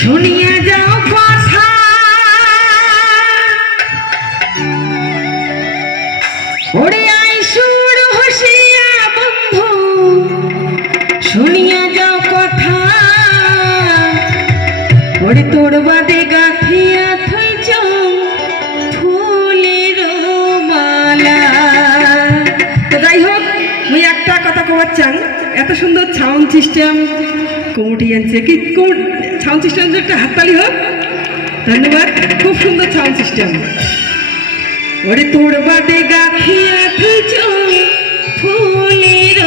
শুনিয়া যাও কথা ওরে আইসুর হসিয়া বন্ধু শুনিয়া যাও কথা ওরে তোর বাদে গাথিয়া থইছ ফুলের মালা। তো যাই হোক মুই একটা কথা কবার চান, এত সুন্দর সাউন্ড সিস্টেম কমিটি আনছে কি সাউন্ড সিস্টেম একটা হাততালি হোক, ধন্যবাদ, খুব সুন্দর সাউন্ড সিস্টেম। ওরে তোর বাদে গাথিয়া থইছ ফুলের